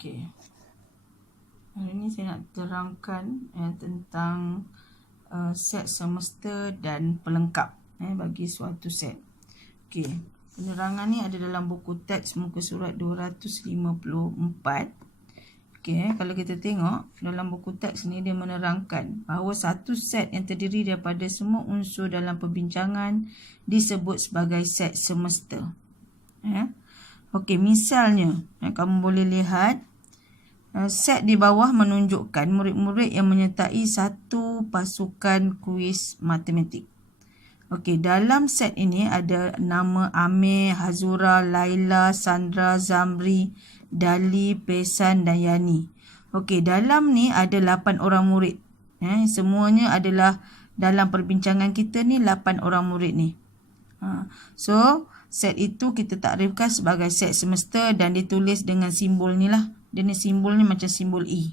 Okey. Hari ini saya nak terangkan tentang set semesta dan pelengkap bagi suatu set. Okey. Penerangan ni ada dalam buku teks muka surat 254. Okey, kalau kita tengok dalam buku teks ni dia menerangkan bahawa satu set yang terdiri daripada semua unsur dalam perbincangan disebut sebagai set semesta. Okey, misalnya kamu boleh lihat set di bawah menunjukkan murid-murid yang menyertai satu pasukan kuis matematik. Okey, dalam set ini ada nama Amir, Hazura, Laila, Sandra, Zamri, Dali, Pesan dan Yani. Okey, dalam ni ada 8 orang murid. Semuanya adalah dalam perbincangan kita ni 8 orang murid ni. So, set itu kita takrifkan sebagai set semesta dan ditulis dengan simbol ni lah. Dia ni simbolnya macam simbol E.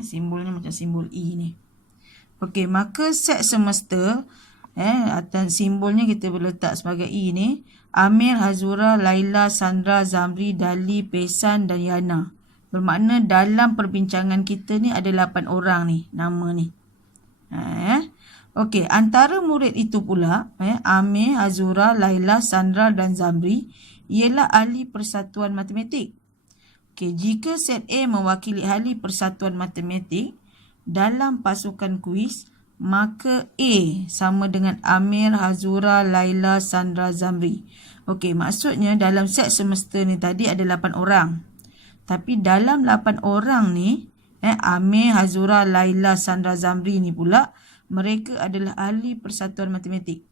Simbolnya macam simbol E ni. Okey, maka set semesta atau simbolnya kita boleh letak sebagai E ni. Amir, Hazura, Laila, Sandra, Zamri, Dali, Pesan dan Yana. Bermakna dalam perbincangan kita ni ada 8 orang ni, nama ni. Okey, antara murid itu pula, Amir, Hazura, Laila, Sandra dan Zamri ialah ahli persatuan matematik. Okey, jika set A mewakili ahli persatuan matematik dalam pasukan kuis, maka A sama dengan Amir, Hazura, Laila, Sandra, Zamri. Okey, maksudnya dalam set semesta ni tadi ada 8 orang. Tapi dalam 8 orang ni, Amir, Hazura, Laila, Sandra, Zamri ni pula, mereka adalah ahli persatuan matematik.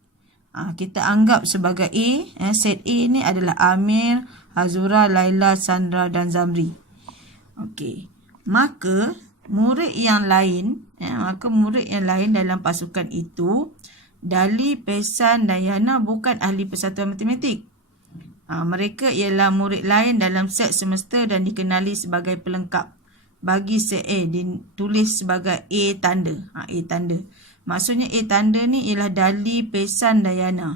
Kita anggap sebagai A, set A ni adalah Amir, Hazura, Laila, Sandra dan Zamri. Okey. Maka murid yang lain, dalam pasukan itu, Dali, Pesan dan Yana bukan ahli persatuan matematik. Mereka ialah murid lain dalam set semesta dan dikenali sebagai pelengkap. Bagi set A ditulis sebagai A tanda. A tanda. Maksudnya A tanda ni ialah Dali, Pesan dan Yana.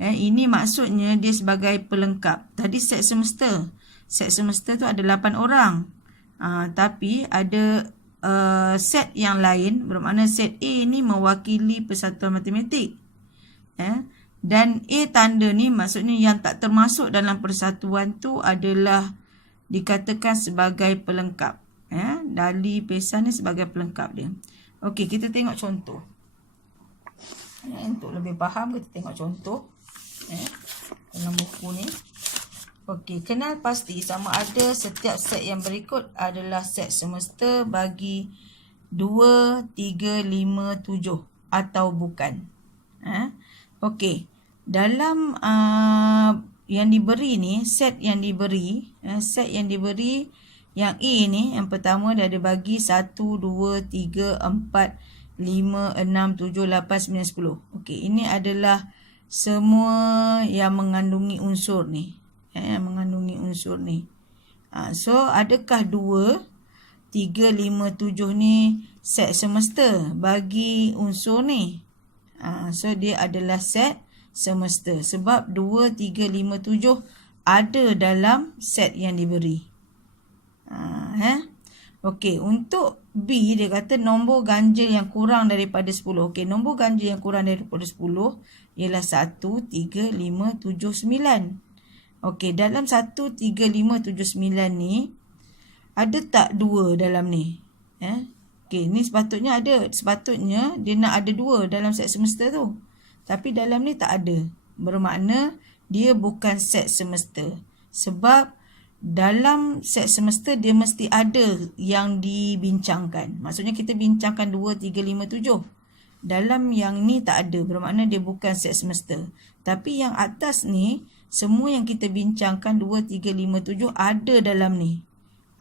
Ini maksudnya dia sebagai pelengkap. Tadi set semesta. Set semesta tu ada 8 orang. Tapi ada set yang lain. Bermakna set A ni mewakili persatuan matematik. Dan A tanda ni maksudnya yang tak termasuk dalam persatuan tu adalah dikatakan sebagai pelengkap. Dali, Pesan ni sebagai pelengkap dia. Okey, kita tengok contoh. Untuk lebih faham, kita tengok contoh dalam buku ni. Okey, kenal pasti sama ada setiap set yang berikut adalah set semesta bagi 2, 3, 5, 7 atau bukan. Okey, dalam yang diberi ni, set yang diberi yang A ni, yang pertama dia ada bagi 1, 2, 3, 4, 5, 6, 7, 8, 9, 10. Okey, ini adalah semua yang mengandungi unsur ni. So, adakah 2, 3, 5, 7 ni set semesta bagi unsur ni? So, dia adalah set semesta. Sebab 2, 3, 5, 7 ada dalam set yang diberi. Okey, untuk B dia kata nombor ganjil yang kurang daripada 10. Okey, nombor ganjil yang kurang daripada 10 ialah 1, 3, 5, 7, 9. Okey, dalam 1, 3, 5, 7, 9 ni ada tak 2 dalam ni? Okey, ni sepatutnya ada. Sepatutnya dia nak ada 2 dalam set semesta tu. Tapi dalam ni tak ada. Bermakna dia bukan set semesta. Sebab dalam set semesta dia mesti ada yang dibincangkan. Maksudnya kita bincangkan 2, 3, 5, 7. Dalam yang ni tak ada. Bermakna dia bukan set semesta. Tapi yang atas ni, semua yang kita bincangkan 2, 3, 5, 7 ada dalam ni.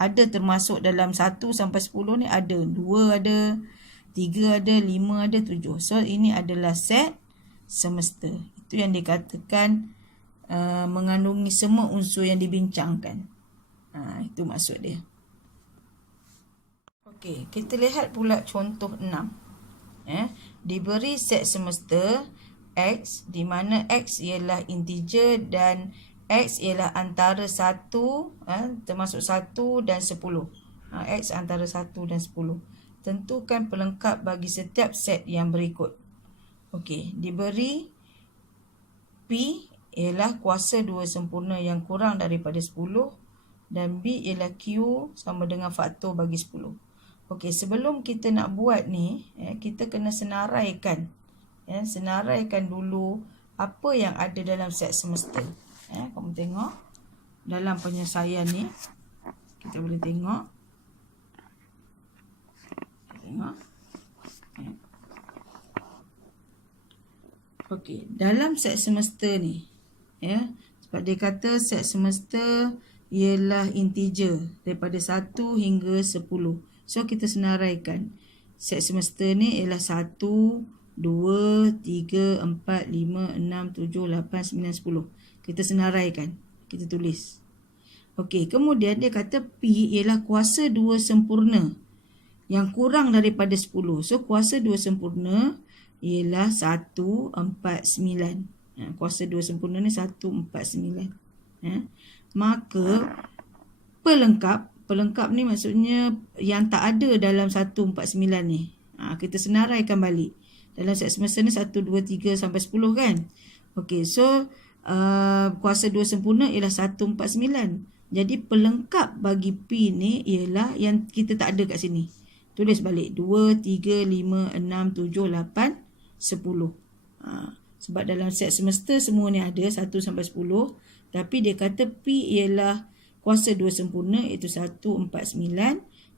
Ada termasuk dalam 1 sampai 10 ni ada. 2 ada, 3 ada, 5 ada, 7. So ini adalah set semesta. Itu yang dikatakan mengandungi semua unsur yang dibincangkan. Itu maksud dia. Okey, kita lihat pula contoh 6. Diberi set semesta X di mana X ialah integer dan X ialah antara 1, termasuk 1 dan 10. X antara 1 dan 10. Tentukan pelengkap bagi setiap set yang berikut. Okey, diberi P ialah kuasa 2 sempurna yang kurang daripada 10 dan B ialah Q sama dengan faktor bagi 10. Okey, sebelum kita nak buat ni, kita kena senaraikan. Senaraikan dulu apa yang ada dalam set semesta. Kamu tengok dalam penyelesaian ni, kita boleh tengok. Okey, dalam set semesta ni, sebab dia kata set semesta ialah integer daripada 1 hingga 10. So kita senaraikan. Set semesta ni ialah 1, 2, 3, 4, 5, 6, 7, 8, 9, 10. Kita senaraikan. Kita tulis. Okey, kemudian dia kata P ialah kuasa 2 sempurna yang kurang daripada 10. So kuasa 2 sempurna ialah 149. Kuasa 2 sempurna ni 149. Maka pelengkap ni maksudnya yang tak ada dalam 149 ni. Kita senaraikan balik. Dalam set semesta ni 1, 2, 3 sampai 10 kan. Okey, so kuasa 2 sempurna ialah 149. Jadi pelengkap bagi P ni ialah yang kita tak ada kat sini. Tulis balik 2, 3, 5, 6, 7, 8, 10. Sebab dalam set semesta semua ni ada 1 sampai 10. Tapi dia kata P ialah kuasa 2 sempurna iaitu 149.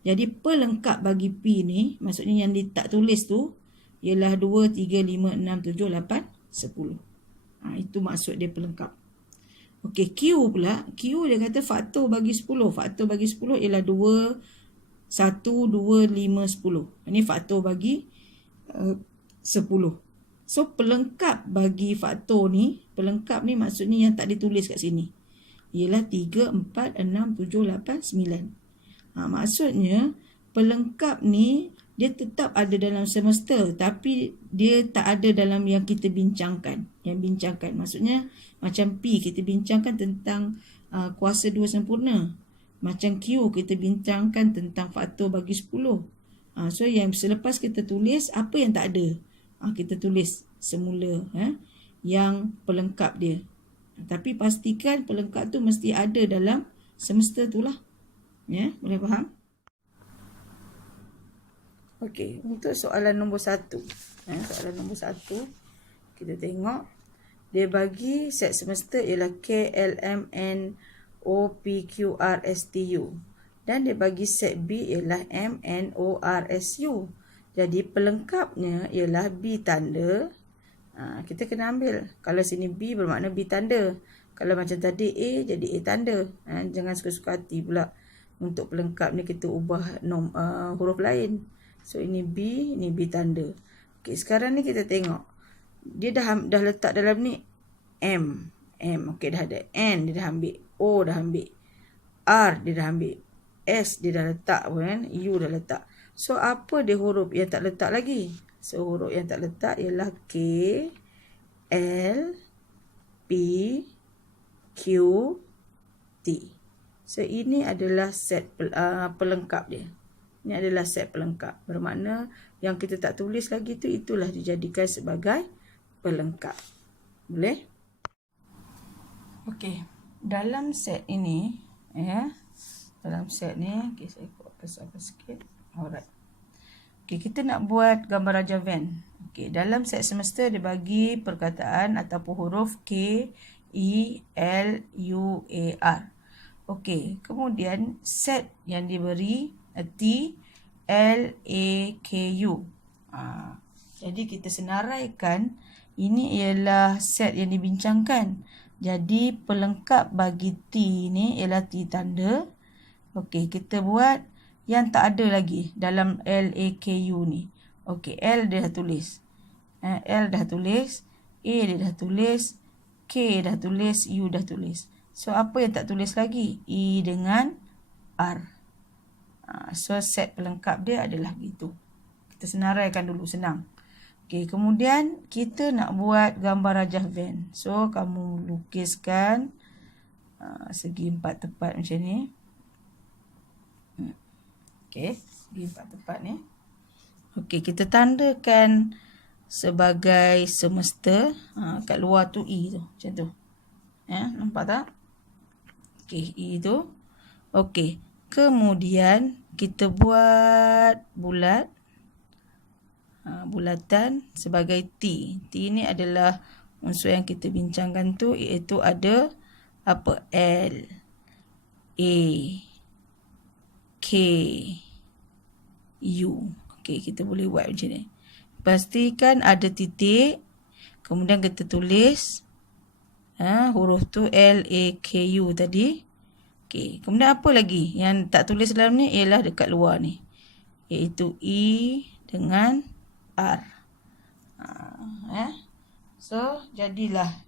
Jadi pelengkap bagi P ni, maksudnya yang dia tak tulis tu, ialah 2, 3, 5, 6, 7, 8, 10. Itu maksud dia pelengkap. Okey, Q pula. Q dia kata faktor bagi 10. Faktor bagi 10 ialah 2, 1, 2, 5, 10. Ini faktor bagi 10. So pelengkap bagi faktor ni, pelengkap ni maksudnya yang tak ditulis kat sini, ialah 3, 4, 6, 7, 8, 9. Maksudnya pelengkap ni dia tetap ada dalam semesta, tapi dia tak ada dalam yang kita bincangkan. Yang bincangkan maksudnya macam P kita bincangkan tentang kuasa 2 sempurna. Macam Q kita bincangkan tentang faktor bagi 10. So yang selepas kita tulis apa yang tak ada, kita tulis semula yang pelengkap dia. Tapi pastikan pelengkap tu mesti ada dalam semesta tu lah. Boleh faham? Okey, untuk soalan nombor 1. Soalan nombor 1, kita tengok. Dia bagi set semesta ialah K, L, M, N, O, P, Q, R, S, T, U. Dan dia bagi set B ialah M, N, O, R, S, U. Jadi pelengkapnya ialah B tanda. Kita kena ambil. Kalau sini B bermakna B tanda. Kalau macam tadi A, jadi A tanda. Jangan suka-suka hati pula. Untuk pelengkap ni kita ubah huruf lain. So ini B, ini B tanda. Okey, sekarang ni kita tengok. Dia dah letak dalam ni M. Okey, dah ada N, dia dah ambil. O dah ambil. R dia dah ambil. S dia dah letak pun kan. U dah letak. So apa dia huruf yang tak letak lagi? So huruf yang tak letak ialah K, L, P, Q, T. So ini adalah set pelengkap dia. Ini adalah set pelengkap. Bermakna yang kita tak tulis lagi tu, itulah dijadikan sebagai pelengkap. Boleh? Okey. Dalam set ini, dalam set ni, okay, saya besar sikit. Alright. Okey, kita nak buat gambar Raja Van. Okey, dalam set semesta dia bagi perkataan ataupun huruf K, E, L, U, A, R. Okey, kemudian set yang diberi T, L, A, K, U. Jadi kita senaraikan. Ini ialah set yang dibincangkan. Jadi pelengkap bagi T ni ialah T tanda. Okey, kita buat yang tak ada lagi dalam L, A, K, U ni. Okey, L dia dah tulis. L dah tulis. A dia dah tulis. K dah tulis. U dah tulis. So apa yang tak tulis lagi? E dengan R. So set pelengkap dia adalah gitu. Kita senaraikan dulu, senang. Okey, kemudian kita nak buat gambar Raja Van. So kamu lukiskan Segi 4 tepat macam ni. Okey, segi 4 tepat ni. Okey, kita tandakan sebagai semesta. Kat luar tu E tu, macam tu. Nampak tak? Okey, E tu. Okey, kemudian kita buat bulat. Bulatan sebagai T. T ni adalah unsur yang kita bincangkan tu, iaitu ada apa? L, A, K, U. Okey, kita boleh buat macam ni. Pastikan ada titik. Kemudian kita tulis huruf tu L, A, K, U tadi. Okey, kemudian apa lagi yang tak tulis dalam ni ialah dekat luar ni, iaitu E dengan R. So, jadilah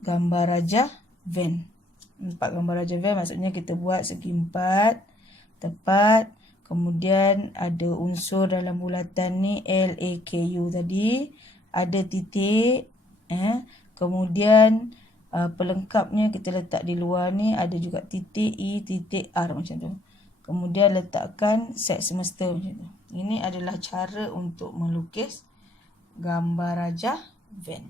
gambar rajah van. Nampak gambar rajah van, maksudnya kita buat segi 4 tepat. Kemudian ada unsur dalam bulatan ni L, A, K, U tadi. Ada titik. Kemudian pelengkapnya kita letak di luar ni ada juga titik E, titik R macam tu. Kemudian letakkan set semesta macam tu. Ini adalah cara untuk melukis gambar rajah van.